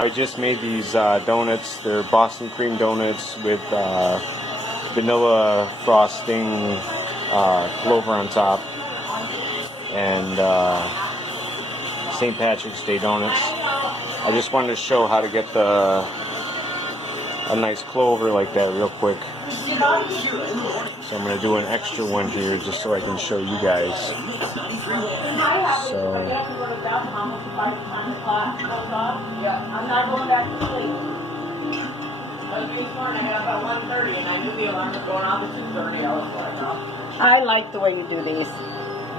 I just made these donuts. They're Boston cream donuts with vanilla frosting, clover on top, and St. Patrick's Day donuts. I just wanted to show how to get a nice clover like that real quick. So I'm going to do an extra one here just so I can show you guys. So I like the way you do this.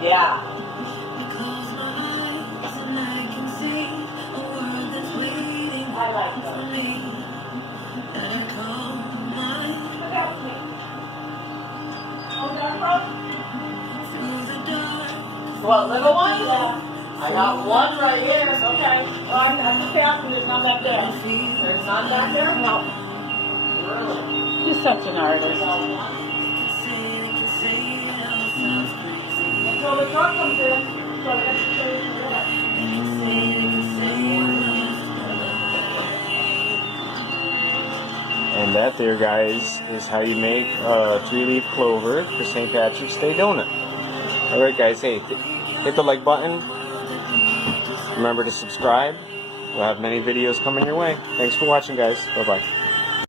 Yeah. I like that. What, little one? Yeah. I got one right here. Okay. Well, I have to pass and there's none back there. There's none back there? No. Really? You're such an artist. So the truck comes in. So I have to show you that. and that there, guys, is how you make a 3-leaf clover for St. Patrick's Day donut. Alright guys, hey, hit the like button. Remember to subscribe. We'll have many videos coming your way. Thanks for watching, guys. Bye-bye.